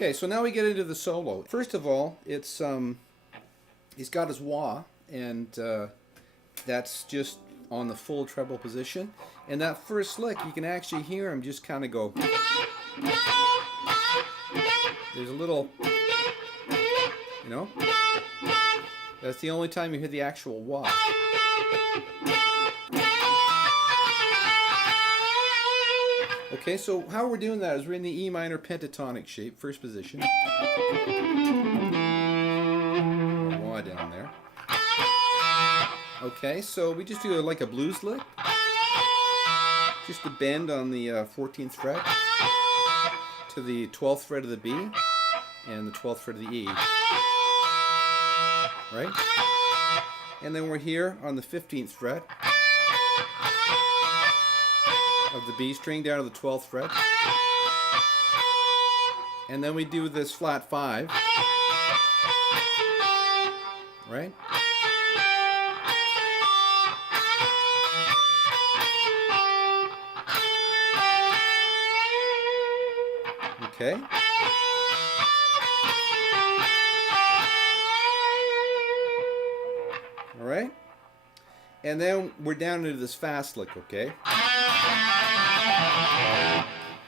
Okay, so now we get into the solo. First of all, it's he's got his wah, and that's just on the full treble position. And that first lick, you can actually hear him just kind of go. There's a little, you know, that's the only time you hear the actual wah. Okay, so how we're doing that is we're in the E minor pentatonic shape, first position. Wah down there. Okay, so we just do like a blues lick. Just a bend on the 14th fret to the 12th fret of the B and the 12th fret of the E. Right? And then we're here on the 15th fret of the B string down to the 12th fret. And then we do this flat 5. Right? Okay. All right. And then we're down into this fast lick, okay?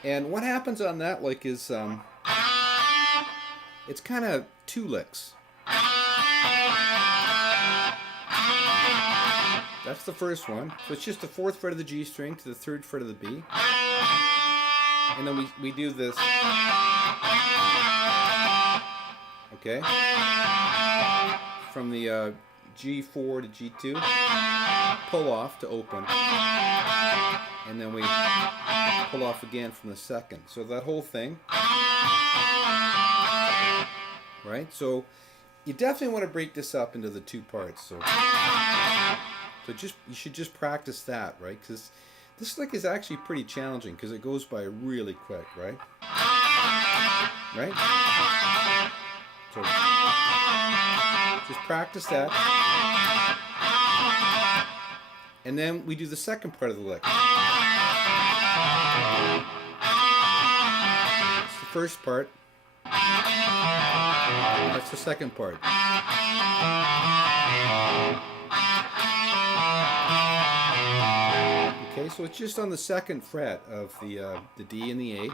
And what happens on that lick is it's kind of two licks. That's the first one. So it's just the 4th fret of the G string to the 3rd fret of the B. And then we do this. Okay? From the G4 to G2. Pull off to open. And then we pull off again from the 2nd. So that whole thing. Right? So you definitely want to break this up into the two parts. So you should just practice that, right? Because this lick is actually pretty challenging because it goes by really quick, right? Right? So just practice that. And then we do the second part of the lick. It's the first part. That's the second part. Okay, so it's just on the 2nd fret of the D and the A.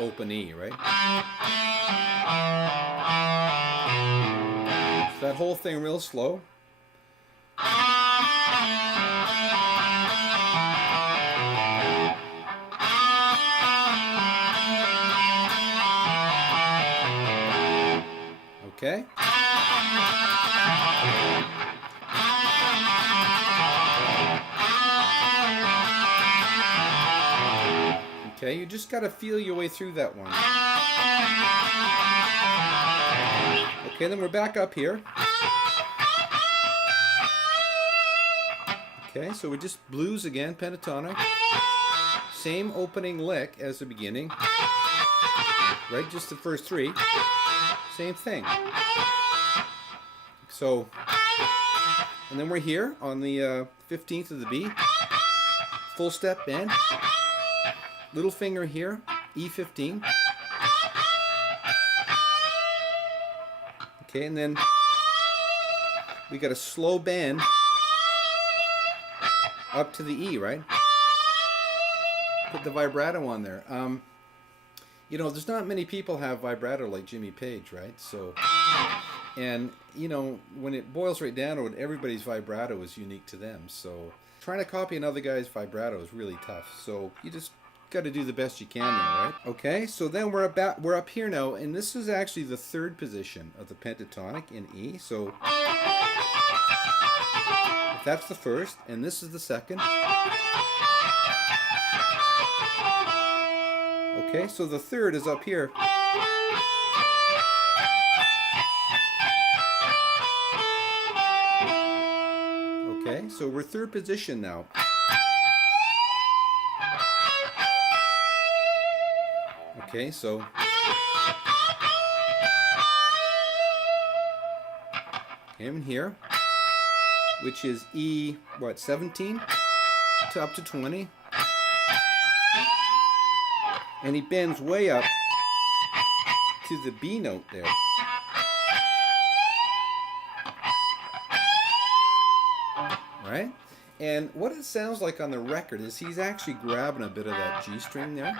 Open E, right? So that whole thing real slow. Okay? Okay, you just got to feel your way through that one. Okay, then we're back up here. Okay, so we're just blues again, pentatonic. Same opening lick as the beginning. Right, just the first 3. Same thing. So, and then we're here on the 15th of the B. Full step bend. Little finger here, E15. Okay, and then we got a slow bend up to the E, right? Put the vibrato on there. You know, there's not many people have vibrato like Jimmy Page, right? So, and you know, when it boils right down to it, everybody's vibrato is unique to them. So, trying to copy another guy's vibrato is really tough. So, you just got to do the best you can there, right? Okay, so then we're up here now, and this is actually the 3rd position of the pentatonic in E. So if that's the 1st, and this is the 2nd. Okay, so the 3rd is up here. Okay, so we're 3rd position now. Okay, so in here, which is E, 17 to up to 20. And he bends way up to the B note there. Right? And what it sounds like on the record is he's actually grabbing a bit of that G string there,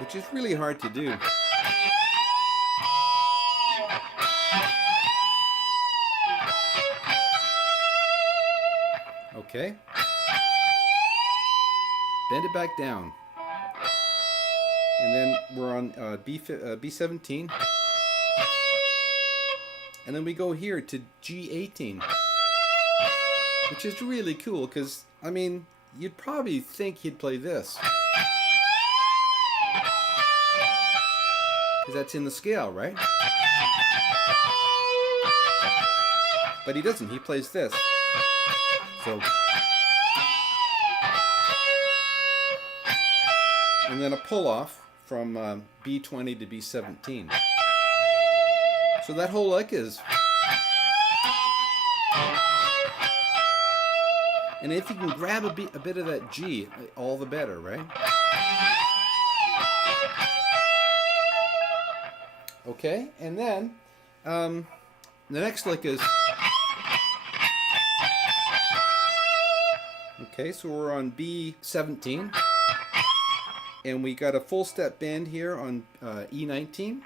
which is really hard to do. Okay. Bend it back down. And then we're on B17. And then we go here to G18. Which is really cool because, I mean, you'd probably think he'd play this. Because that's in the scale, right? But he doesn't. He plays this. So, and then a pull off from B20 to B17. So that whole lick is. And if you can grab a bit of that G, all the better, right? Okay, and then the next lick is. Okay, so we're on B17. And we got a full step bend here on E19.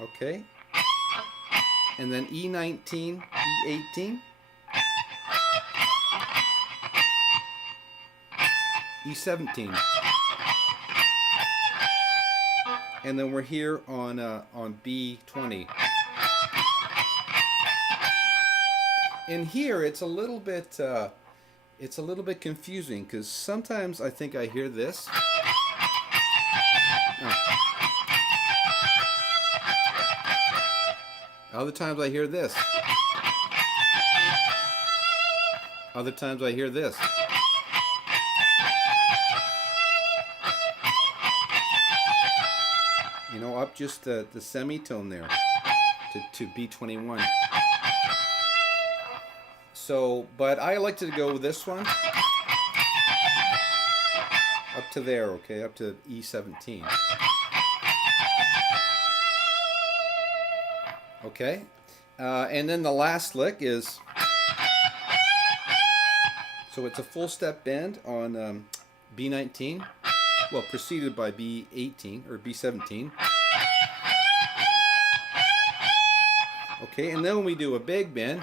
Okay. And then E19, E18. E17. And then we're here on B20. And here it's a little bit confusing because sometimes I think I hear this. Oh. Other times I hear this. Other times I hear this. You know, up just the semitone there to B21. So, but I like to go with this one up to there, okay, up to E17. Okay, and then the last lick is, so it's a full step bend on B19, well, preceded by B18 or B17. Okay, and then we do a big bend.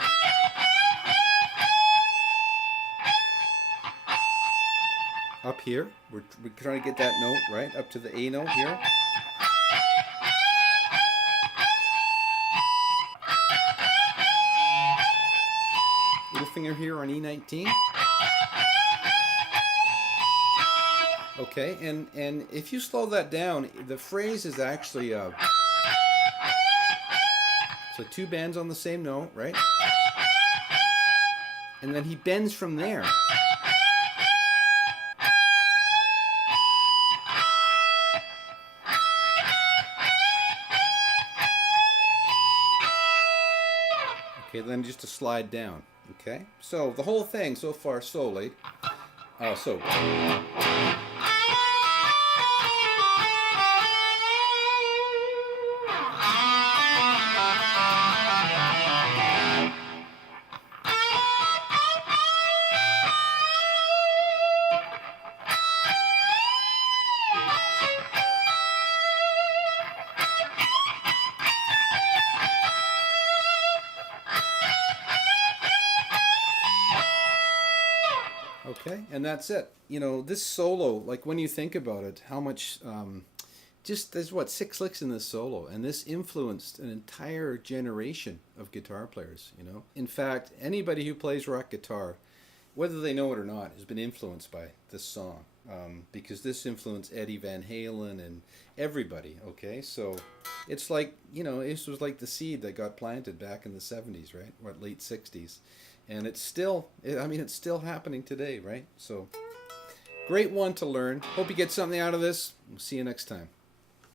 Up here, we're trying to get that note, right, up to the A note here. Little finger here on E19. Okay, and if you slow that down, the phrase is actually so two bends on the same note, right? And then he bends from there. Okay, then just to slide down. Okay, so the whole thing so far slowly. So. Okay, and that's it. You know, this solo, like when you think about it, how much, just there's what, 6 licks in this solo, and this influenced an entire generation of guitar players, you know. In fact, anybody who plays rock guitar, whether they know it or not, has been influenced by this song, because this influenced Eddie Van Halen and everybody, okay? So it's like, you know, this was like the seed that got planted back in the 70s, right? Or late 60s. And it's still, I mean, it's still happening today, right? So, great one to learn. Hope you get something out of this. We'll see you next time.